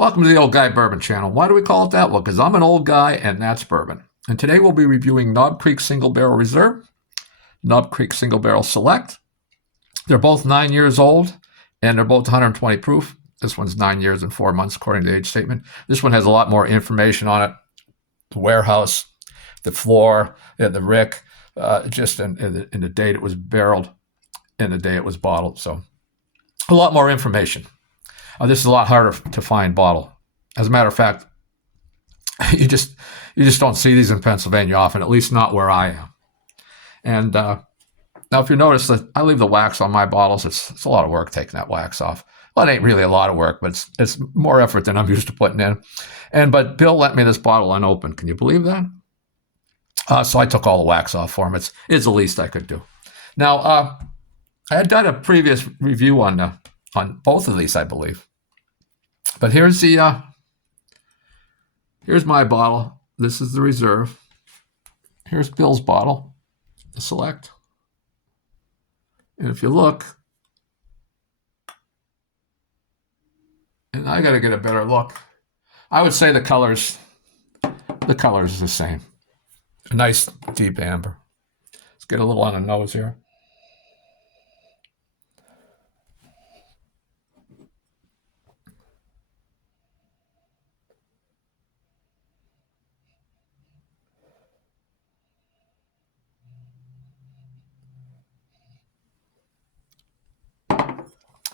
Welcome to the Old Guy Bourbon channel. Why do we call it that? Well, because I'm an old guy and that's bourbon. And today we'll be reviewing Knob Creek Single Barrel Reserve, Knob Creek Single Barrel Select. They're both 9 years old and they're both 120 proof. This one's 9 years and 4 months according to the age statement. This one has a lot more information on it. The warehouse, the floor, the rick, just in the date it was barreled, and the day it was bottled. So a lot more information. This is a lot harder to find bottle. As a matter of fact, you just don't see these in Pennsylvania often, at least not where I am. And now, if you notice that I leave the wax on my bottles, it's a lot of work taking that wax off. Well, it ain't really a lot of work, but it's more effort than I'm used to putting in. But Bill lent me this bottle unopened. Can you believe that? So I took all the wax off for him. It's the least I could do. Now, I had done a previous review on both of these, I believe. But here's my bottle. This is the Reserve. Here's Bill's bottle, the Select. And if you look, and I got to get a better look, I would say the colors is the same. A nice deep amber. Let's get a little on the nose here.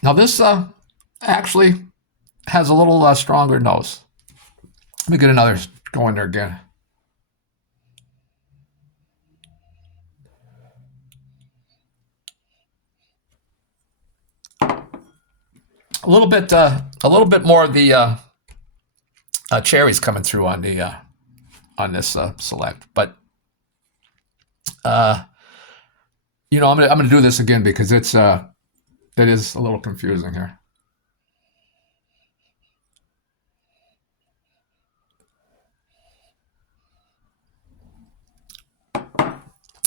Now this actually has a little stronger nose. Let me get another go in there again. A little bit more of the cherries coming through on this Select, but I'm gonna do this again because it is a little confusing here.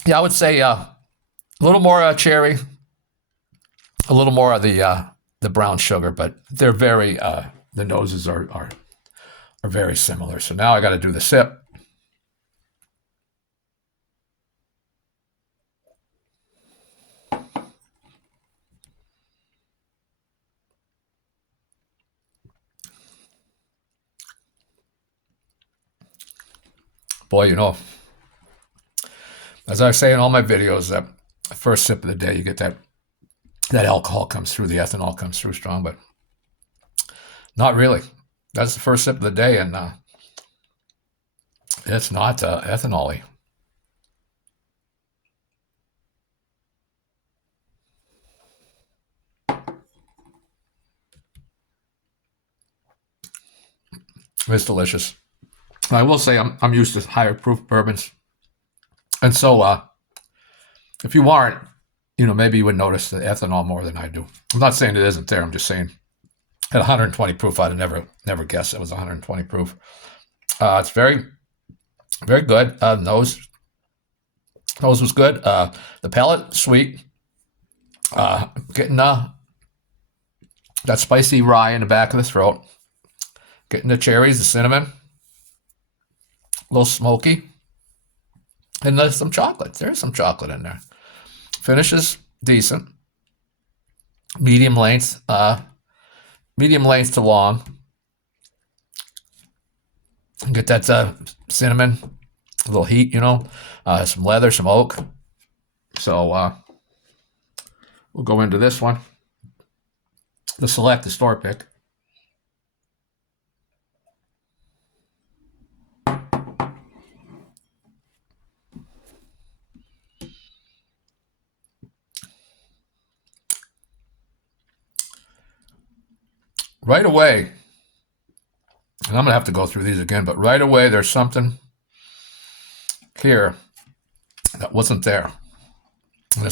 Yeah, I would say a little more cherry, a little more of the brown sugar, but they're very the noses are very similar. So now I got to do the sip. Boy, as I say in all my videos, that first sip of the day, you get that alcohol comes through, the ethanol comes through strong, but not really. That's the first sip of the day, and it's not ethanol-y. It's delicious. I will say I'm used to higher proof bourbons, and so if you aren't, maybe you would notice the ethanol more than I do. I'm not saying it isn't there. I'm just saying at 120 proof, I'd have never guessed it was 120 proof. It's very, very good. Nose was good. The palate, sweet. Getting that spicy rye in the back of the throat. Getting the cherries, the cinnamon. A little smoky. And there's some chocolate. There's some chocolate in there. Finish is decent. Medium length to long. Get that cinnamon, a little heat, some leather, some oak. So we'll go into this one. The Select, the store pick. Right away, and I'm going to have to go through these again, but right away there's something here that wasn't there.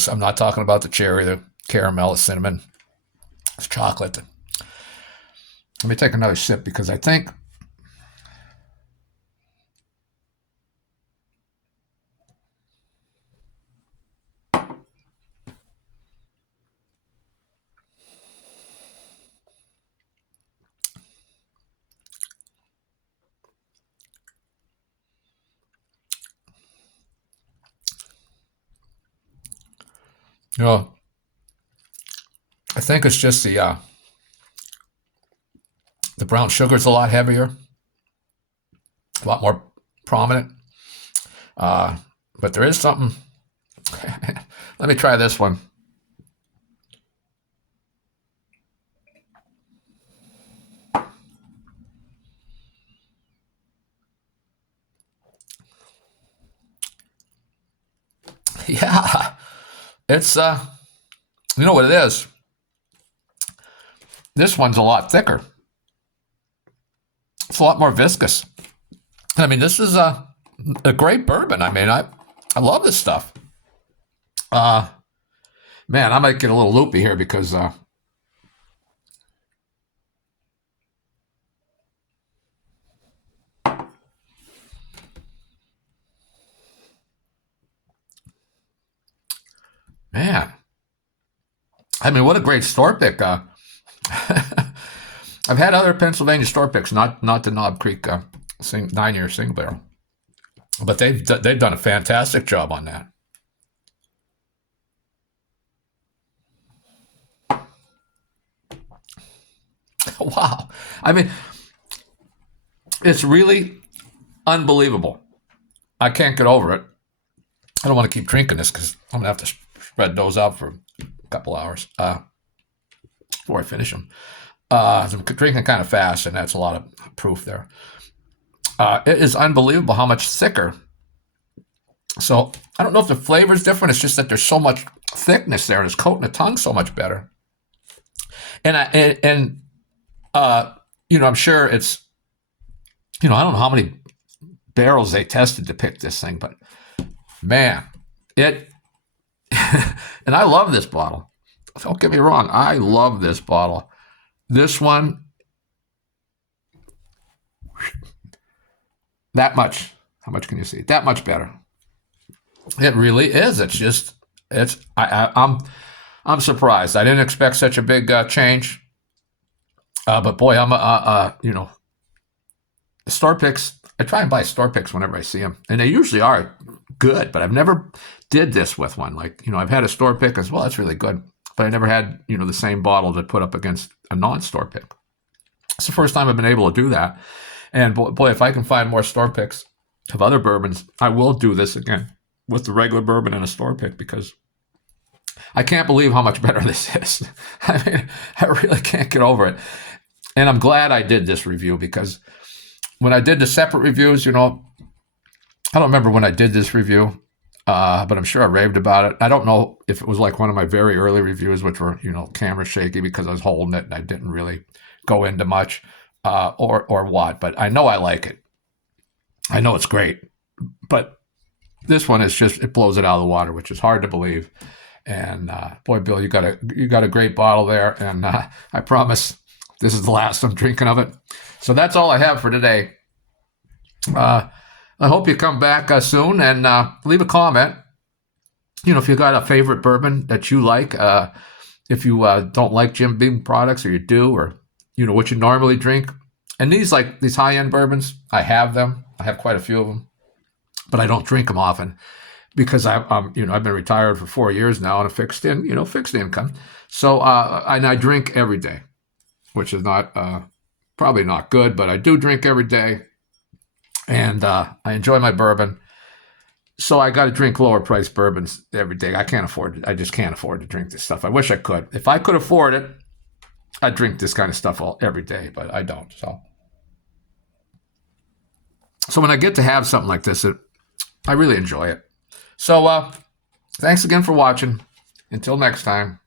I'm not talking about the cherry, the caramel, the cinnamon, it's chocolate. Let me take another sip because I think You know, I think it's just the brown sugar's a lot heavier, a lot more prominent. But there is something. Let me try this one. Yeah, it's you know what it is. This one's a lot thicker. It's a lot more viscous. I mean, this is a great bourbon. I mean, I love this stuff. Man, I might get a little loopy here because man, I mean, what a great store pick. I've had other Pennsylvania store picks, not the Knob Creek 9-year single barrel, but they've done a fantastic job on that. Wow, I mean, it's really unbelievable. I can't get over it. I don't want to keep drinking this because I'm gonna have to spread those out for a couple hours before I finish them. I'm drinking kind of fast, and that's a lot of proof there. It is unbelievable how much thicker. So I don't know if the flavor is different. It's just that there's so much thickness there, and it's coating the tongue so much better. And you know, I'm sure it's, you know, I don't know how many barrels they tested to pick this thing, but man, it. And I love this bottle. Don't get me wrong. I love this bottle. This one, that much. How much can you see? That much better. It really is. It's just, I'm surprised. I didn't expect such a big change. But boy, you know, the store picks. I try and buy store picks whenever I see them, and they usually are good. But I've never did this with one. Like, you know, I've had a store pick as well. That's really good. But I never had, you know, the same bottle to put up against a non-store pick. It's the first time I've been able to do that. And boy, if I can find more store picks of other bourbons, I will do this again with the regular bourbon and a store pick because I can't believe how much better this is. I mean, I really can't get over it. And I'm glad I did this review because when I did the separate reviews, you know, I don't remember when I did this review. But I'm sure I raved about it. I don't know if it was like one of my very early reviews, which were, you know, camera shaky because I was holding it and I didn't really go into much, or what. But I know I like it. I know it's great. But this one is just, it blows it out of the water, which is hard to believe. And boy, Bill, you got a great bottle there, and I promise this is the last I'm drinking of it. So that's all I have for today. I hope you come back soon and leave a comment. You know, if you got a favorite bourbon that you like, if you don't like Jim Beam products, or you do, or you know what you normally drink. And these high-end bourbons, I have them. I have quite a few of them, but I don't drink them often because I'm you know, I've been retired for 4 years now on a fixed income. So and I drink every day, which is not probably not good, but I do drink every day. And I enjoy my bourbon. So I got to drink lower priced bourbons every day. I can't afford it. I just can't afford to drink this stuff. I wish I could. If I could afford it, I'd drink this kind of stuff every day, but I don't. So when I get to have something like this, I really enjoy it. So thanks again for watching. Until next time.